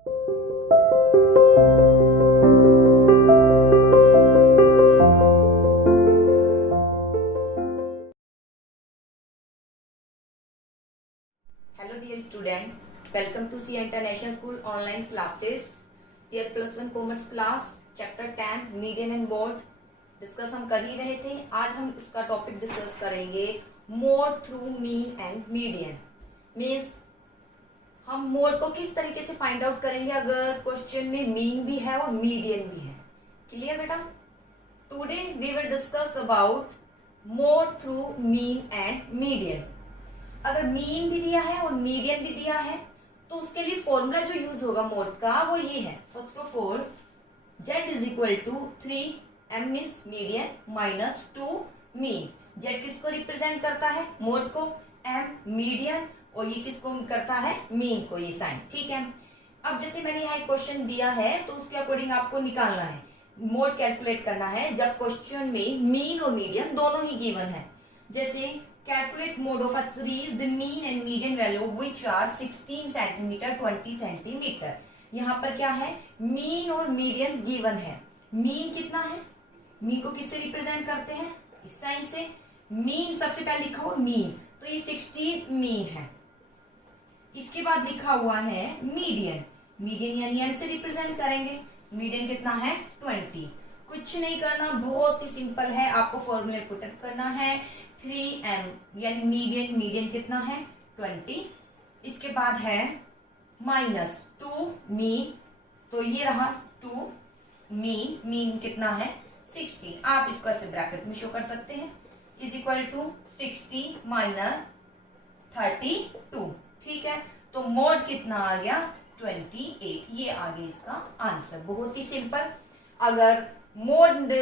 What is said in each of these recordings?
Hello dear student, welcome to C International School online classes. Year +1 Commerce class, Chapter 10 Median and Mode discuss हम कर ही रहे थे। आज हम इसका टॉपिक डिस्कस करेंगे mode through mean and median. Means हम मोड को किस तरीके से फाइंड आउट करेंगे अगर क्वेश्चन में मीन भी है और मीडियन भी है। क्लियर बेटा? Today we will discuss about mode through mean and median. अगर मीन भी दिया है और मीडियन भी दिया है तो उसके लिए फॉर्मूला जो यूज होगा मोड का वो ये है। First of all z is equal to 3m means median minus 2 mean. z किसको रिप्रेजेंट करता है? मोड को, m मीडियन, और ये किसको करता है? मीन को, ये साइन। ठीक है। अब जैसे मैंने यहाँ क्वेश्चन दिया है तो उसके अकॉर्डिंग आपको निकालना है, मोड कैलकुलेट करना है जब क्वेश्चन में मीन और मीडियन दोनों ही गिवन है। जैसे calculate mode of a series the mean and median value which are 16 centimetre 20 centimetre. यहाँ पर क्या है? मीन और मीडियन गिवन है। मीन कितना है? मीन को किससे रिप्रेजेंट करते हैं? इस साइन से। मीन सबसे पहले लिखा हुआ मीन, तो ये 16 मीन है। इसके बाद लिखा हुआ है मीडियन। मीडियन यानी एम से रिप्रेजेंट करेंगे। मीडियन कितना है? 20। कुछ नहीं करना, बहुत ही सिंपल है। आपको फॉर्मूले पुट अप करना है 3m यानी मीडियन। मीडियन कितना है? 20। इसके बाद है माइनस 2 मीन, तो ये रहा 2 मीन। मीन कितना है? 60। आप इसको ऐसे ब्रैकेट में शो कर सकते हैं, इज इक्वल टू 60 माइनस 32। ठीक है, तो मोड कितना आ गया? 28। ये आ गया इसका आंसर। बहुत ही सिंपल। अगर मोड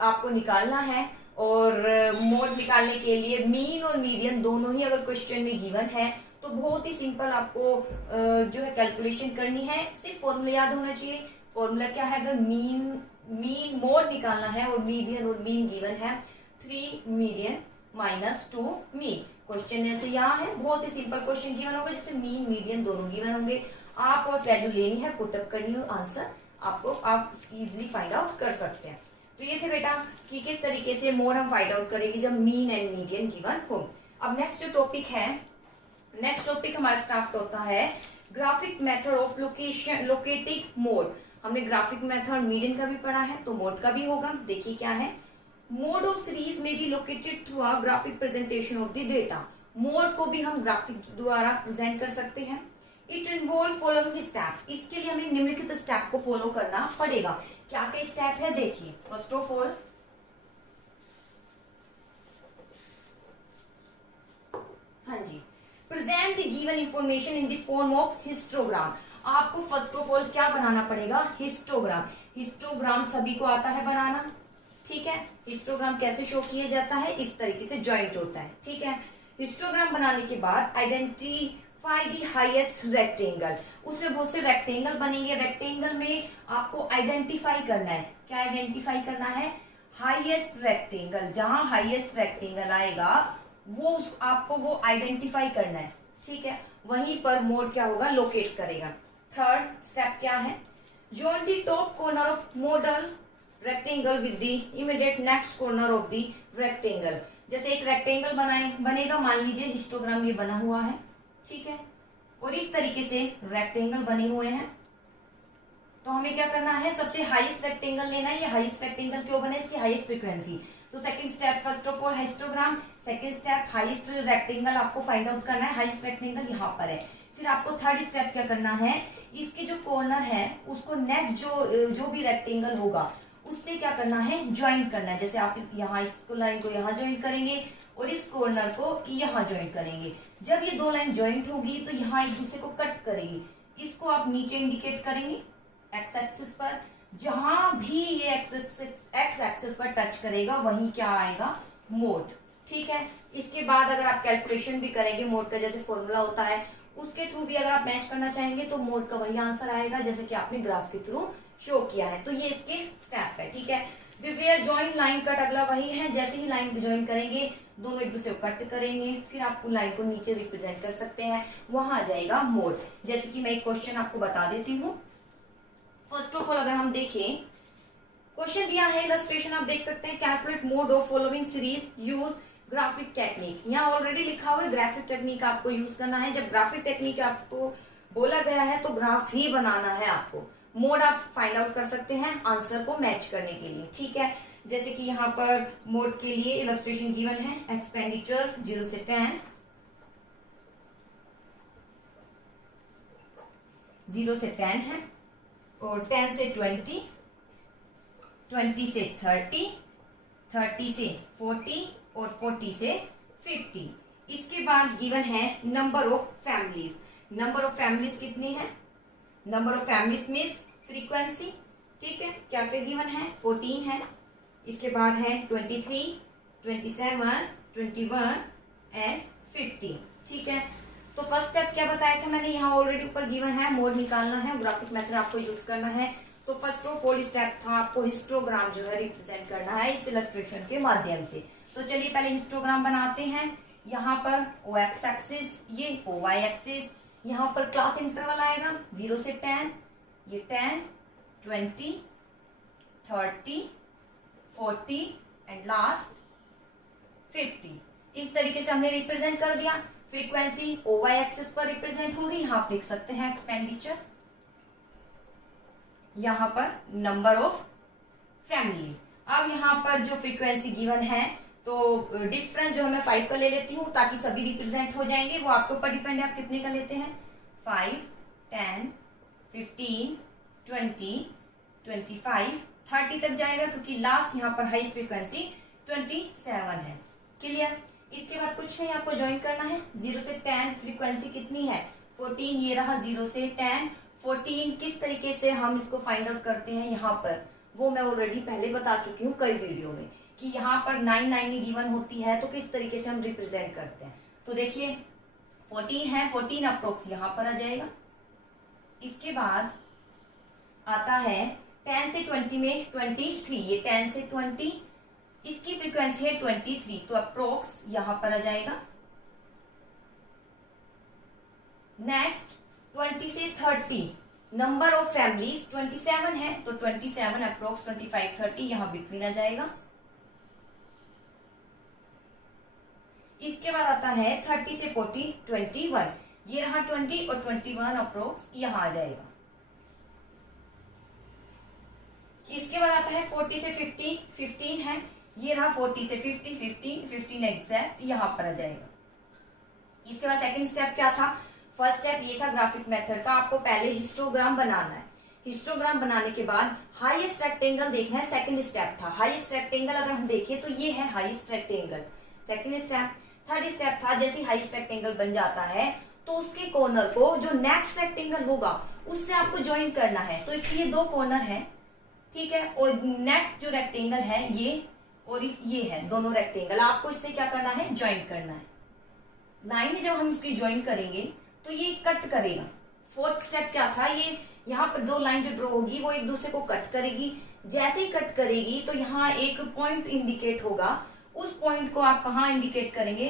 आपको निकालना है और मोड निकालने के लिए मीन और मीडियन दोनों ही अगर क्वेश्चन में गिवन है तो बहुत ही सिंपल आपको जो है कैलकुलेशन करनी है। सिर्फ फॉर्मूला याद होना चाहिए। फॉर्मूला क्या है? अगर मीन मोड निकालना है और मीडियन और मीन गिवन है 3 मीडियन माइनस 2 मीन। क्वेश्चन ऐसे यहाँ है, बहुत ही सिंपल क्वेश्चन गिवन होगा जिसमें मीन मीडियन दोनों गिवन होंगे। आप वैल्यू लेनी है, पुटअप करनी है, आंसर आप इजीली फाइंड आउट कर सकते हैं। तो ये थे बेटा कि किस तरीके से मोड हम फाइंड आउट करेंगे जब मीन एंड मीडियन गिवन हो। अब नेक्स्ट जो टॉपिक है, नेक्स्ट टॉपिक हमारा स्टार्ट होता है graphic method of locating mode. हमने ग्राफिक मेथड मीडियन का भी पढ़ा है तो मोड का भी होगा। देखिए क्या है, मोड ऑफ सीरीज में भी located through a graphic presentation of the data. Mode को भी हम ग्राफिक द्वारा प्रेजेंट कर सकते हैं। It involve following step. इसके लिए हमें निम्नलिखित स्टेप को फॉलो करना पड़ेगा। क्या क्या स्टेप है देखिए। फर्स्ट ऑफ ऑल हाँ जी, present the given information in the form of histogram. आपको फर्स्ट ऑफ ऑल क्या बनाना पड़ेगा? हिस्टोग्राम। हिस्टोग्राम सभी को आता है बनाना। ठीक है, हिस्टोग्राम कैसे शो किया जाता है? इस तरीके से जॉइंट होता है। ठीक है, हिस्टोग्राम बनाने के बाद आइडेंटिफाई द हाईएस्ट रेक्टेंगल। उसमें बहुत से रेक्टेंगल बनेंगे। रेक्टेंगल में आपको आइडेंटिफाई करना है। क्या आइडेंटिफाई करना है? Highest rectangle. जहां हाईएस्ट रेक्टेंगल आएगा वो आपको वो आइडेंटिफाई करना है। ठीक है, वहीं पर मोड क्या होगा? लोकेट करेगा। थर्ड स्टेप क्या है? Join the top corner of model rectangle with the immediate next corner of the rectangle. जैसे एक रेक्टेंगल बनेगा, मान लीजिए हिस्टोग्राम ये बना हुआ है। ठीक है, और इस तरीके से रेक्टेंगल बने हुए हैं तो हमें क्या करना है? सबसे हाईएस्ट रेक्टेंगल लेना है। ये हाईएस्ट रेक्टेंगल क्यों बने? इसकी हाईएस्ट फ्रीक्वेंसी। तो second step first of all histogram, second step highest rectangle आपको फाइंड आउट करना है। हाईएस्ट रेक्टेंगल यहाँ पर है। फिर आपको थर्ड स्टेप क्या करना है? इसके जो कॉर्नर है उसको नेक्स्ट जो भी रेक्टेंगल होगा उससे क्या करना है? ज्वाइन करना है। जैसे आप यहाँ इस लाइन को यहाँ ज्वाइन करेंगे और इस कॉर्नर को यहाँ ज्वाइन करेंगे। जब ये दो लाइन ज्वाइंट होगी तो यहाँ एक दूसरे को कट करेगी। इसको आप नीचे इंडिकेट करेंगे एक्स एक्सिस पर। जहां भी ये एक्स एक्सिस पर टच करेगा वहीं क्या आएगा? मोड। ठीक है, इसके बाद अगर आप कैलकुलेशन भी करेंगे मोड का, जैसे फॉर्मूला होता है उसके थ्रू भी अगर आप मैच करना चाहेंगे तो मोड का वही आंसर आएगा जैसे कि आपने ग्राफ के थ्रू शो किया है। तो ये इसके स्टेप है। ठीक है, वेयर ज्वाइन लाइन कट, अगला वही है, जैसे ही लाइन ज्वाइन करेंगे दोनों एक दूसरे को कट करेंगे, फिर आपको लाइन को नीचे रिप्रेजेंट कर सकते हैं, वहां आ जाएगा मोड। जैसे कि मैं एक क्वेश्चन आपको बता देती हूँ। फर्स्ट ऑफ ऑल अगर हम देखें, क्वेश्चन दिया है, इलस्ट्रेशन आप देख सकते हैं, calculate mode of following series use graphic technique. यहाँ ऑलरेडी लिखा हुआ है ग्राफिक टेक्निक आपको यूज करना है। जब ग्राफिक टेक्निक आपको बोला गया है तो ग्राफ ही बनाना है आपको। मोड आप फाइंड आउट कर सकते हैं आंसर को मैच करने के लिए, ठीक है। जैसे कि यहाँ पर मोड के लिए इलस्ट्रेशन गिवन है, एक्सपेंडिचर 0 से 10, 0 से 10 है, और 10 से 20, 20 से 30, 30 से 40 और 40 से 50। इसके बाद गिवन है number of families. Number of families कितनी है? Number of families means frequency, ठीक है। क्या क्या गिवन है? 14 है। इसके बाद है 23, 27, 21 एंड 15, ठीक है। तो फर्स्ट स्टेप क्या बताया था मैंने, यहाँ ऑलरेडी ऊपर गिवन है, मोड निकालना है, ग्राफिक मेथड आपको यूज करना है। तो फर्स्ट ऑफ ऑल स्टेप था आपको हिस्टोग्राम जो है रिप्रेजेंट करना है इस इलस्ट्रेशन के माध्यम से। तो चलिए पहले हिस्टोग्राम बनाते हैं। यहाँ पर ओ एक्स एक्सिस, ये ओ वाई एक्सिस, यहाँ पर क्लास इंटरवल आएगा 0 से 10, ये 10, 20, 30, 40 एंड लास्ट 50। इस तरीके से हमने रिप्रेजेंट कर दिया। फ्रीक्वेंसी ओ वाई एक्सिस पर रिप्रेजेंट होगी, यहाँ आप लिख सकते हैं एक्सपेंडिचर, यहाँ पर नंबर ऑफ फैमिली। अब यहाँ पर जो फ्रीक्वेंसी गिवन है तो डिफरेंस जो है मैं 5 का ले लेती हूँ ताकि सभी रिप्रेजेंट हो जाएंगे। वो आपके ऊपर डिपेंड है आप कितने का लेते हैं, 5, 10, 15, 20, 25, 30 तक जाएगा क्योंकि लास्ट यहाँ पर हाईएस्ट फ्रीक्वेंसी 27 है। क्लियर? इसके बाद कुछ नहीं, आपको ज्वाइन करना है। 0 से 10 फ्रीक्वेंसी कितनी है? 14, ये रहा 0 से 10। 14 किस तरीके से हम इसको फाइंड आउट करते हैं यहाँ पर, वो मैं ऑलरेडी पहले बता चुकी हूँ कई वीडियो में कि यहाँ पर 9 लाइनें गिवन होती है तो किस तरीके से हम रिप्रेजेंट करते हैं। तो देखिए 14 है, 14 अप्रोक्स यहाँ पर आ जाएगा। इसके बाद आता है 10 से 20 में 23, ये 10 से 20, इसकी फ्रीक्वेंसी है 23 तो अप्रोक्स यहाँ पर आ जाएगा। नेक्स्ट 20 से 30, नंबर ऑफ फैमिलीज 27 है तो 27 अप्रोक्स 25, 30 यहाँ बिटवीन आ जाएगा। इसके बाद आता है 30 से 40, 21, ये रहा 20 और 21 अप्रोक्स यहाँ आ जाएगा। इसके बाद आता है 40 से 50, 15 है, ये रहा 40 से 50, 15 एग्जैक्ट यहाँ पर आ जाएगा। इसके बाद सेकंड स्टेप क्या था? फर्स्ट स्टेप ये था ग्राफिक मेथड का, आपको पहले हिस्टोग्राम बनाना है। हिस्टोग्राम बनाने के बाद हाईएस्ट रेक्टेंगल देखना है, सेकंड स्टेप था। हाईएस्ट रेक्टेंगल अगर हम देखें तो ये है highest rectangle, second step. Third step था जैसे हाईएस्ट रेक्टेंगल बन जाता है तो उसके कॉर्नर को जो नेक्स्ट रेक्टेंगल होगा उससे आपको ज्वाइन करना है। तो इसके ये 2 कॉर्नर है, ठीक है, और नेक्स्ट जो रेक्टेंगल है ये और ये है, दोनों रेक्टेंगल आपको इससे क्या करना है, ज्वाइन करना है। लाइन जब हम इसकी ज्वाइन करेंगे तो ये कट करेगा। फोर्थ स्टेप क्या था, ये यहाँ पर 2 लाइन जो ड्रॉ होगी वो एक दूसरे को कट करेगी। जैसे ही कट करेगी तो यहाँ एक पॉइंट इंडिकेट होगा, उस पॉइंट को आप कहाँ इंडिकेट करेंगे,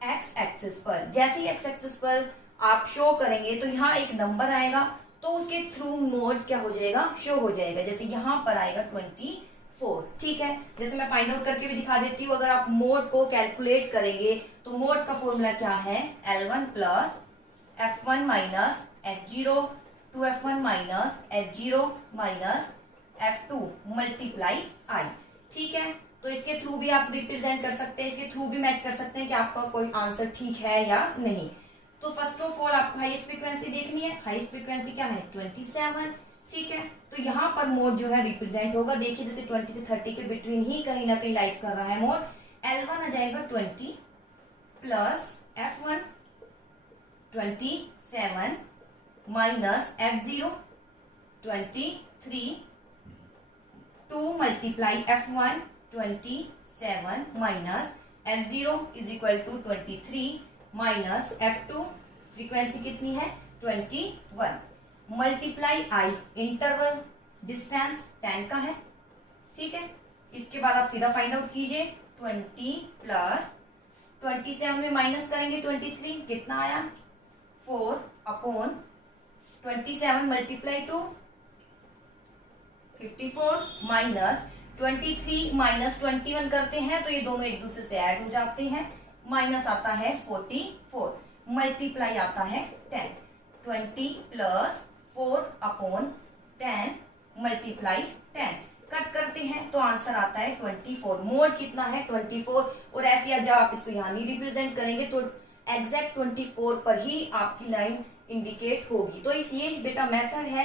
एक्स एक्सिस पर। जैसे ही एक्स एक्सिस पर आप शो करेंगे तो यहाँ एक नंबर आएगा तो उसके थ्रू मोड क्या हो जाएगा, शो हो जाएगा। जैसे यहाँ पर आएगा 24, ठीक है। जैसे मैं फाइंड आउट करके भी दिखा देती हूँ। अगर आप मोड को कैलकुलेट करेंगे तो मोड का फॉर्मूला क्या है, L1 plus F1 minus F0 two F1 minus F0 minus F2 multiply I, ठीक है। तो इसके थ्रू भी आप रिप्रेजेंट कर सकते हैं, इसके थ्रू भी मैच कर सकते हैं कि आपका कोई आंसर ठीक है या नहीं। तो फर्स्ट ऑफ ऑल आपको हाईएस्ट फ्रीक्वेंसी देखनी है। हाईएस्ट फ्रीक्वेंसी क्या है, 27, ठीक है। तो यहाँ पर मोड जो है रिप्रेजेंट होगा। देखिए जैसे 20 से 30 के बिटवीन ही कहीं ना कहीं लाइज कर रहा है मोड। L1 आ जाएगा 20 plus F1 27 minus F0 23 2 multiply F1 27 minus F0 is equal to 23 minus F2 frequency कितनी है, 21 मल्टीप्लाई I, इंटरवल डिस्टेंस 10 का है, ठीक है, इसके बाद आप सीधा फाइंड आउट कीजिए। 20 प्लस 27 में माइनस करेंगे 23, कितना आया 4 upon 27 multiply two 54 minus 23 minus 21 करते हैं तो ये दोनों एक दूसरे से ऐड हो जाते हैं, माइनस आता है 44, मल्टीप्लाई आता है 10। 20 प्लस 4 अपॉन 10 मल्टीप्लाई 10, कट करते हैं तो आंसर आता है 24। मोड कितना है 24, और ऐसे जब आप इसको यहाँ नहीं रिप्रेजेंट करेंगे तो एग्जैक्ट 24 पर ही आपकी लाइन इंडिकेट होगी। तो इसलिए बेटा मेथड है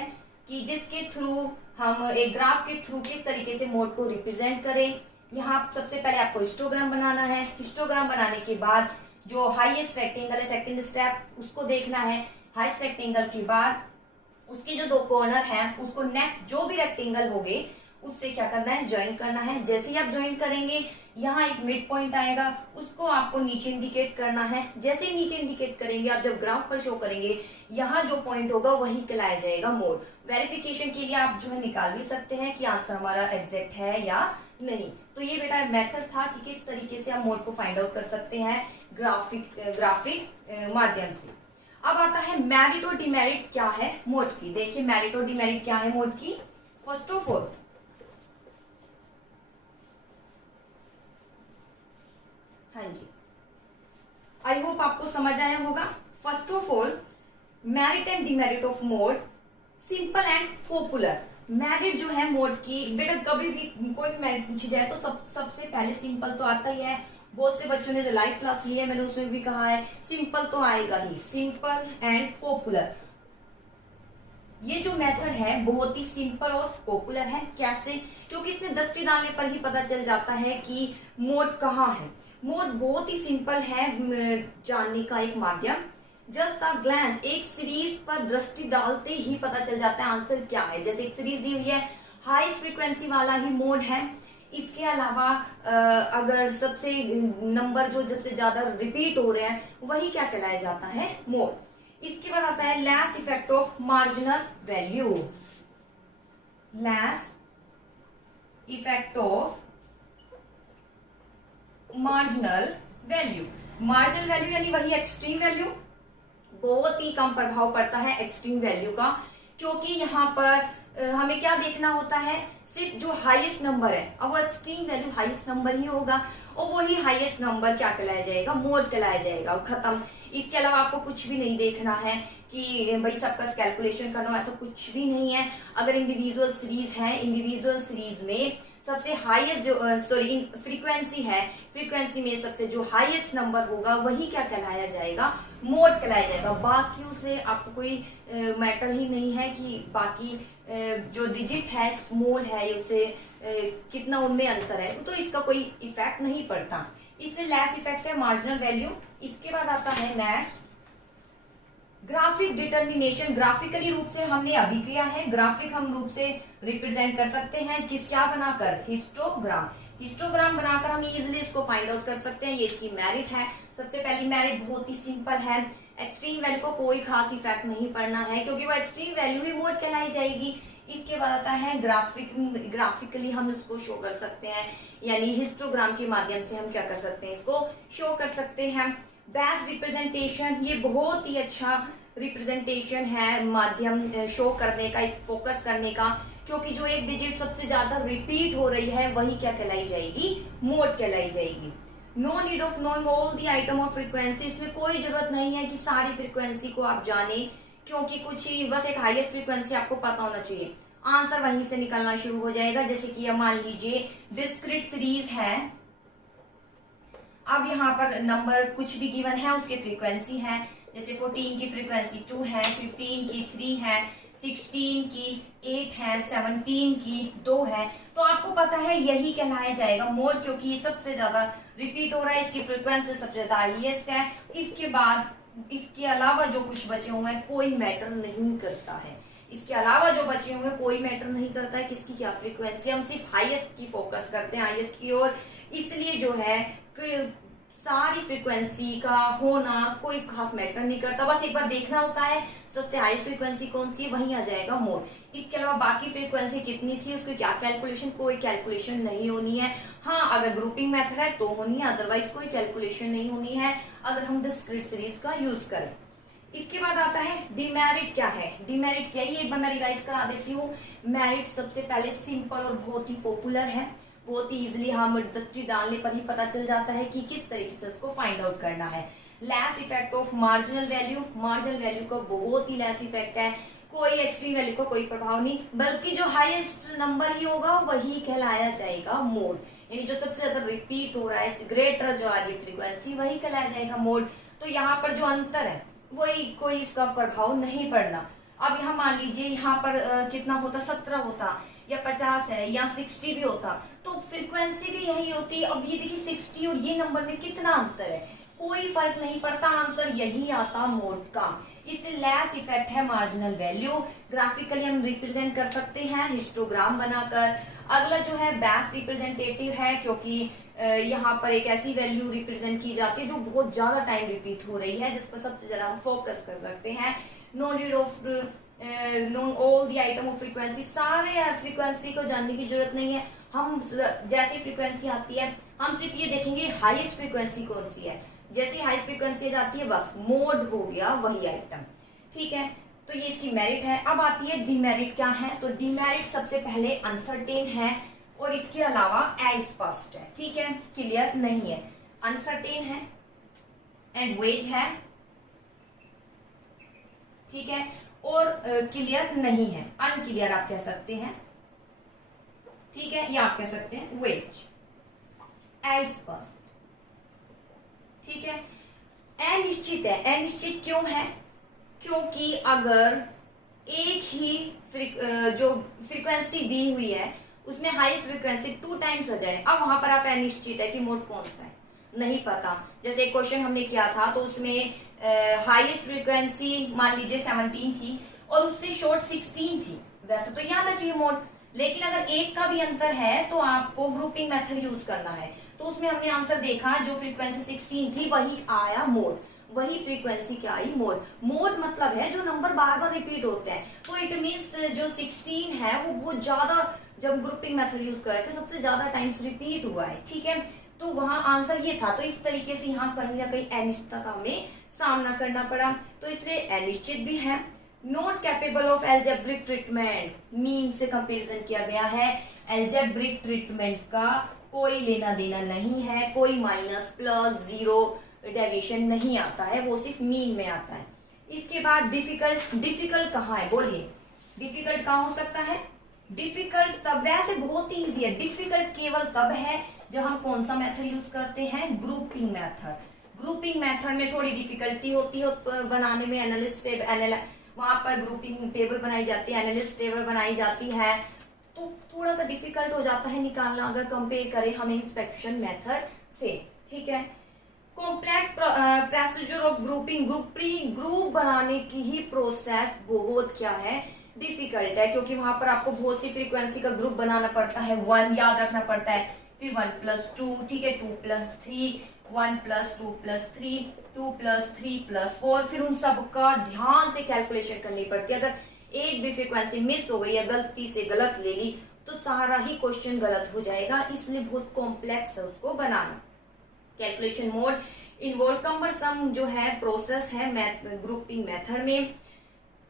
कि जिसके थ्रू हम एक ग्राफ के थ्रू किस तरीके से मोड को रिप्रेजेंट करें। यहाँ सबसे पहले आपको हिस्टोग्राम बनाना है। हिस्टोग्राम बनाने के बाद जो हाईएस्ट रेक्टेंगल है सेकंड स्टेप उसको देखना है। हाईएस्ट रेक्टेंगल के बाद उसके जो दो कॉर्नर हैं उसको नेक्स्ट जो भी रेक्टेंगल होंगे उससे क्या करना है, ज्वाइन करना है। जैसे ही आप ज्वाइन करेंगे यहाँ एक मिड पॉइंट आएगा, उसको आपको नीचे इंडिकेट करना है। जैसे ही नीचे इंडिकेट करेंगे आप जब ग्राफ पर शो करेंगे यहाँ जो पॉइंट होगा वही कहलाया जाएगा मोड। वेरिफिकेशन के लिए आप जो है निकाल भी सकते हैं कि आंसर हमारा एग्जैक्ट है या नहीं। तो ये बेटा मेथड था कि किस तरीके से आप मोड को फाइंड आउट कर सकते हैं ग्राफिक माध्यम से। अब आता है मेरिट और डिमेरिट क्या है मोड की। देखिए मेरिट और डिमेरिट क्या है मोड की। फर्स्ट ऑफ ऑल हाँ जी, आई होप आपको समझ आया होगा। First of all merit and demerit of mode, simple and popular. Merit जो है मोड की, बेटा कभी भी कोई मेरिट पूछी जाए तो सबसे पहले सिंपल तो आता ही है। बहुत से बच्चों ने जो लाइव क्लास ली है मैंने उसमें भी कहा है सिंपल तो आएगा ही, सिंपल एंड पॉपुलर। ये जो मेथड है बहुत ही सिंपल और पॉपुलर है। कैसे? क्योंकि इसमें दस्ती डालने पर ही पता चल जाता है कि मोड कहाँ है। मोड बहुत ही सिंपल है जानने का एक माध्यम। जस्ट अ ग्लैंस, एक सीरीज पर दृष्टि डालते ही पता चल जाता है आंसर क्या है। जैसे एक सीरीज दी हुई है, हाईएस्ट फ्रीक्वेंसी वाला ही मोड है। इसके अलावा अगर सबसे नंबर जो सबसे ज्यादा रिपीट हो रहे हैं वही क्या कहलाया जाता है मोड। इसके बाद आता है less effect of marginal value. Less effect of marginal value. Marginal value यानी वही एक्सट्रीम वैल्यू। बहुत ही कम प्रभाव पड़ता है एक्सट्रीम वैल्यू का, क्योंकि यहाँ पर हमें क्या देखना होता है, सिर्फ जो हाईएस्ट नंबर है। अब वो एक्सट्रीम वैल्यू हाईएस्ट नंबर ही होगा और वही हाईएस्ट नंबर क्या कहलाया जाएगा, मोड कहलाया जाएगा। खत्म। इसके अलावा आपको कुछ भी नहीं देखना है कि भाई सबका कैलकुलेशन करना, ऐसा कुछ भी नहीं है। अगर इंडिविजुअल सीरीज है, इंडिविजुअल सीरीज में सबसे हाईएस्ट जो फ्रीक्वेंसी है, फ्रीक्वेंसी में सबसे जो हाईएस्ट नंबर होगा वही क्या कहलाया जाएगा, मोड कहलाया जाएगा। बाकियों से आपको कोई मैटर ही नहीं है कि बाकी जो डिजिट है, स्मॉल है, उससे कितना उनमें अंतर है, तो इसका कोई इफेक्ट नहीं पड़ता। इससे लेस इफेक्ट है मार्जिनल वैल्यू। इसके बाद आता है नेक्स्ट ग्राफिक डिटर्मिनेशन। ग्राफिकली रूप से हमने अभी किया है, ग्राफिक हम रूप से रिप्रेजेंट कर सकते हैं किस क्या बनाकर, हिस्टोग्राम। हिस्टोग्राम बनाकर हम इजिली इसको फाइंड आउट कर सकते हैं। ये इसकी मेरिट है। सबसे पहली मेरिट बहुत ही सिंपल है, एक्सट्रीम वैल्यू को कोई खास इफेक्ट नहीं पड़ना है क्योंकि वो एक्सट्रीम वैल्यू ही मोड कहलाई जाएगी। इसके बाद आता है ग्राफिकली हम इसको शो कर सकते हैं, यानी हिस्टोग्राम के माध्यम से हम क्या कर सकते हैं, इसको शो कर सकते हैं। बेस्ट रिप्रेजेंटेशन, ये बहुत ही अच्छा रिप्रेजेंटेशन है, माध्यम शो करने का, फोकस करने का, क्योंकि जो एक डिजिट सबसे ज्यादा रिपीट हो रही है वही क्या कहलाई जाएगी, मोड कहलाई जाएगी। No need of knowing all the item of frequency. इसमें कोई जरूरत नहीं है कि सारी फ्रीक्वेंसी को आप जाने, क्योंकि कुछ ही बस एक हाईएस्ट फ्रीक्वेंसी आपको पता होना चाहिए, आंसर वहीं से निकलना शुरू हो जाएगा। जैसे कि मान लीजिए डिस्क्रीट सीरीज है, अब यहाँ पर नंबर कुछ भी गिवन है उसकी फ्रीक्वेंसी है, जैसे 14 की फ्रीक्वेंसी 2 है, 15 की 3 है, 16 की 8 है, 17 की 2 है, तो आपको पता है यही कहलाया जाएगा मोड, क्योंकि ये सबसे ज्यादा रिपीट हो रहा है, इसकी फ्रीक्वेंसी सबसे ज्यादा हाईएस्ट है। इसके बाद इसके अलावा जो कुछ बचे हुए हैं कोई मैटर नहीं करता है, इसके अलावा जो बचे हुए कोई मैटर नहीं करता है किसकी क्या फ्रीक्वेंसी, हम सिर्फ हाईएस्ट की फोकस करते हैं, हाईएस्ट की ओर। इसलिए जो है सारी फ्रीक्वेंसी का होना कोई खास मैटर नहीं करता, बस एक बार देखना होता है सबसे हाईएस्ट फ्रीक्वेंसी कौन सी है, वहीं आ जाएगा मोड। इसके अलावा बाकी फ्रीक्वेंसी कितनी थी उसकी क्या कैलकुलेशन, कोई कैलकुलेशन नहीं होनी है। हाँ, अगर ग्रुपिंग मेथड है तो होनी है, अदरवाइज कोई कैलकुलेशन नहीं होनी है अगर हम डिस्क्रीट सीरीज का यूज करें। इसके बाद आता है डिमेरिट। क्या है डिमेरिट, यही एक बार मैं रिवाइज करा देती हूँ। मेरिट सबसे पहले सिंपल और बहुत ही पॉपुलर है, बहुत ही इजिली हम दृष्टि डालने पर ही पता चल जाता है कि किस तरीके से उसको फाइंड आउट करना है। Less effect of marginal value, marginal value का बहुत ही लेस इफेक्ट है, कोई एक्सट्रीम वैल्यू का कोई प्रभाव नहीं, बल्कि जो हाईएस्ट नंबर ही होगा वही कहलाया जाएगा मोड, यानी जो सबसे ज्यादा रिपीट हो रहा है, ग्रेटर जो आ रही है फ्रीक्वेंसी, वही कहलाया जाएगा मोड। तो यहाँ पर जो अंतर है वही, कोई इसका प्रभाव नहीं पड़ना। अब यहाँ मान लीजिए यहाँ पर कितना होता, 17 होता या 50 है या 60 भी होता तो फ्रीक्वेंसी भी यही होती। अब ये देखिए 60 और ये नंबर में कितना अंतर है, कोई फर्क नहीं पड़ता, आंसर यही आता मोड का। इससे लेस इफेक्ट है मार्जिनल वैल्यू, ग्राफिकली हम रिप्रेजेंट कर सकते हैं हिस्टोग्राम बनाकर। अगला जो है बेस्ट रिप्रेजेंटेटिव है, क्योंकि यहाँ पर एक ऐसी वैल्यू रिप्रेजेंट की जाती है जो बहुत ज्यादा टाइम रिपीट हो रही है, जिस पर सबसे ज्यादा हम फोकस कर सकते हैं। No need of known all the item of frequency, सारे फ्रीक्वेंसी को जानने की जरूरत नहीं है। हम जैसी फ्रीक्वेंसी आती है हम सिर्फ ये देखेंगे हाईएस्ट फ्रीक्वेंसी कौन सी है, जैसी हाई फ्रीक्वेंसी जाती है बस मोड हो गया वही आइटम। ठीक है, तो ये इसकी मेरिट है। अब आती है डिमेरिट। क्या है, तो डिमेरिट सबसे पहले अनसर्टेन है और इसके अलावा अस्पष्ट है। ठीक है, क्लियर नहीं है, अनसर्टेन है एंड वेज है, ठीक है, और क्लियर नहीं है, अनक्लियर आप कह सकते हैं। ठीक है, या आप कह सकते हैं वेज, अस्पष्ट। ठीक है, अनिश्चित है। अनिश्चित क्यों है, क्योंकि अगर एक ही जो फ्रीक्वेंसी दी हुई है उसमें हाईएस्ट फ्रीक्वेंसी 2 टाइम्स आ जाए, अब वहां पर आप अनिश्चित है कि मोड कौन सा है, नहीं पता। जैसे एक क्वेश्चन हमने किया था तो उसमें हाईएस्ट फ्रीक्वेंसी मान लीजिए 17 थी और उससे शॉर्ट 16 थी, वैसे तो यहाँ चाहिए मोड, लेकिन अगर एक का भी अंतर है तो आपको ग्रुपिंग मेथड यूज करना है। तो उसमें हमने आंसर देखा जो फ्रीक्वेंसी 16 थी वही आया मोड, वही फ्रीक्वेंसी क्या आई मोड। मोड मतलब है जो नंबर बार बार रिपीट होते हैं, तो इट मीन्स जो 16 है वो बहुत ज्यादा, जब ग्रुपिंग मेथड यूज कर रहे थे सबसे ज्यादा टाइम्स रिपीट हुआ है। ठीक है, तो वहां आंसर ये था, तो इस तरीके से यहाँ कहीं ना कहीं अनिश्चितता का हमें सामना करना पड़ा, तो इसलिए अनिश्चित भी है। Not capable of algebraic treatment, mean से कंपेरिजन किया गया है, एल्जेब्रिक ट्रीटमेंट का कोई लेना देना नहीं है, कोई माइनस प्लस जीरो डेविएशन नहीं आता है, वो सिर्फ मीन में आता है। इसके बाद डिफिकल्ट। डिफिकल्ट कहाँ है बोलिए, डिफिकल्ट कहाँ हो सकता है, डिफिकल्ट तब, वैसे बहुत ही इजी है, डिफिकल्ट केवल तब है जब हम कौन सा मेथड यूज करते हैं, ग्रुपिंग मेथड। ग्रुपिंग मेथड में थोड़ी डिफिकल्टी होती है बनाने में, एनालिस्ट वहां पर ग्रुपिंग टेबल बनाई जाती है, एनालिस्ट टेबल बनाई जाती है, तो थोड़ा सा डिफिकल्ट हो जाता है निकालना अगर कंपेयर करें हम इंस्पेक्शन मेथड से। ठीक है, complex procedure of grouping, group बनाने की ही प्रोसेस बहुत क्या है, डिफिकल्ट है, क्योंकि वहां पर आपको बहुत सी फ्रीक्वेंसी का ग्रुप बनाना पड़ता है, 1 याद रखना पड़ता है, फिर 1 + 2, ठीक है, 2 + 3, 1 + 2 + 3, 2 + 3 + 4, फिर उन सब का ध्यान से कैलकुलेशन करनी पड़ती है। अगर एक भी फ्रीक्वेंसी मिस हो गई या गलती से गलत ले ली तो सारा ही क्वेश्चन गलत हो जाएगा, इसलिए बहुत कॉम्प्लेक्स है उसको बनाना। कैलकुलेशन मोड इन्वॉल्व कम्बरसम जो है प्रोसेस है ग्रुपिंग मेथड में।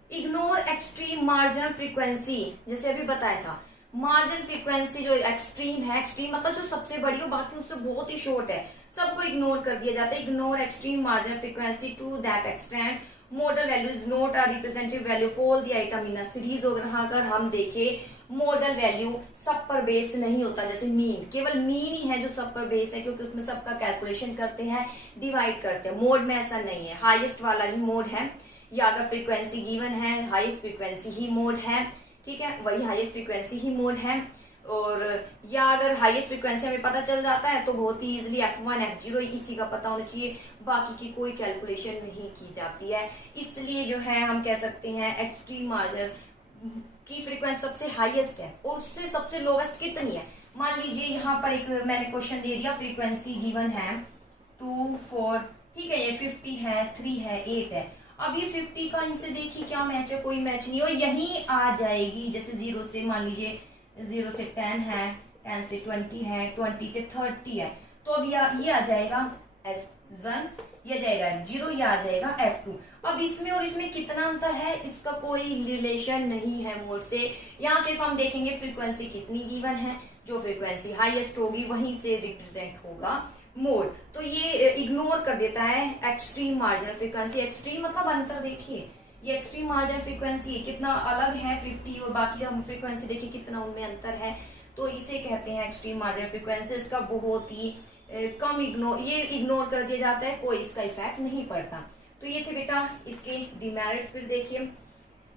इग्नोर एक्सट्रीम मार्जिनल फ्रीक्वेंसी, जैसे अभी बताया था, मार्जिन फ्रीक्वेंसी जो एक्सट्रीम है, एक्सट्रीम मतलब जो सबसे बड़ी हो बाकी उससे बहुत ही शॉर्ट है, सबको इग्नोर कर दिया जाता है। Ignore extreme marginal frequency to that extent modal value is not a representative value for the item in a series. अगर हम देखें मॉडल वैल्यू सब पर बेस नहीं होता, जैसे मीन, केवल मीन ही है जो सब पर बेस है, क्योंकि उसमें सबका कैलकुलेशन करते हैं, डिवाइड करते हैं। मोड में ऐसा नहीं है, हाईएस्ट वाला ही मोड है, या अगर फ्रीक्वेंसी गिवन है हाईएस्ट फ्रीक्वेंसी ही मोड है, ठीक है, वही हाईएस्ट फ्रीक्वेंसी ही मोड है। और या अगर हाईएस्ट फ्रीक्वेंसी हमें पता चल जाता है तो बहुत ही इजीली F1 F0 इसी का पता होना चाहिए, बाकी की कोई कैलकुलेशन नहीं की जाती है। इसलिए जो है हम कह सकते हैं एक्सट्रीम मार्जिन की फ्रीक्वेंसी सबसे हाईएस्ट है और उससे सबसे लोवेस्ट कितनी है। मान लीजिए यहाँ पर एक मैंने क्वेश्चन दे दिया, फ्रीक्वेंसी गिवन है 2 4, ठीक है, ये 50 है, 3 है, 8 है। अब ये 50 का इनसे देखिए क्या मैच है, कोई मैच नहीं, और यही आ जाएगी। जैसे 0 से मान लीजिए 0 से 10 है, 10 से 20 है, 20 से 30 है, तो अब ये आ जाएगा F1, ये जाएगा F0, ये आ जाएगा F2। अब इसमें और इसमें कितना अंतर है, इसका कोई रिलेशन नहीं है मोड से। यहाँ सिर्फ हम देखेंगे फ्रीक्वेंसी कितनी गिवन है, जो फ्रीक्वेंसी हाईएस्ट होगी वहीं से रिप्रेजेंट होगा मोड। तो ये इग्नोर कर देता है एक्सट्रीम मार्जिनल फ्रीक्वेंसी। एक्सट्रीम मतलब अंतर देखिए, ये एक्सट्रीम मार्जिनल फ्रीक्वेंसी कितना अलग है 50 और बाकी हम फ्रीक्वेंसी देखिए कितना उनमें अंतर है, तो इसे कहते हैं एक्सट्रीम मार्जिनल फ्रीक्वेंसी। इसका बहुत ही कम इग्नोर कर दिया जाता है, कोई इसका इफेक्ट नहीं पड़ता। तो ये थे बेटा इसके डिमेरिट्स। फिर देखिए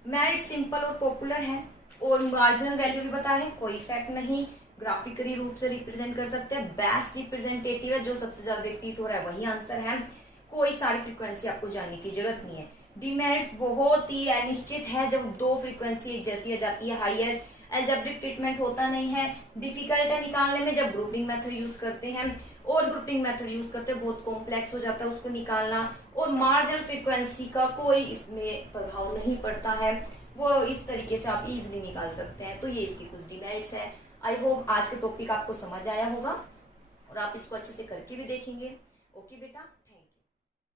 मेरिट सिंपल और पॉपुलर है, और मार्जिनल वैल्यू भी बताया है, कोई इफेक्ट नहीं, ग्राफिकली रूप से रिप्रेजेंट कर सकते हैं, बेस्ट रिप्रेजेंटेटिव है, जो सबसे ज्यादा रिपीट हो रहा है वही आंसर है, कोई सारी फ्रीक्वेंसी आपको जानने की जरूरत नहीं है। डिमेरिट्स बहुत ही अनिश्चित है, जब दो फ्रीक्वेंसी एक जैसी आ जाती है, हाईएस्ट एल्जेब्रिक ट्रीटमेंट होता नहीं है, डिफिकल्ट है निकालने में जब ग्रुपिंग मेथड यूज करते हैं, और ग्रुपिंग मेथड यूज करते हैं बहुत कॉम्प्लेक्स हो जाता है उसको निकालना, और मार्जिनल फ्रीक्वेंसी का कोई इसमें प्रभाव नहीं पड़ता है, वो इस तरीके से आप इजिली निकाल सकते हैं। तो ये इसकी कुछ डिमेरिट्स है। आई होप आज का टॉपिक आपको समझ आया होगा और आप इसको अच्छे से करके भी देखेंगे। ओके बेटा।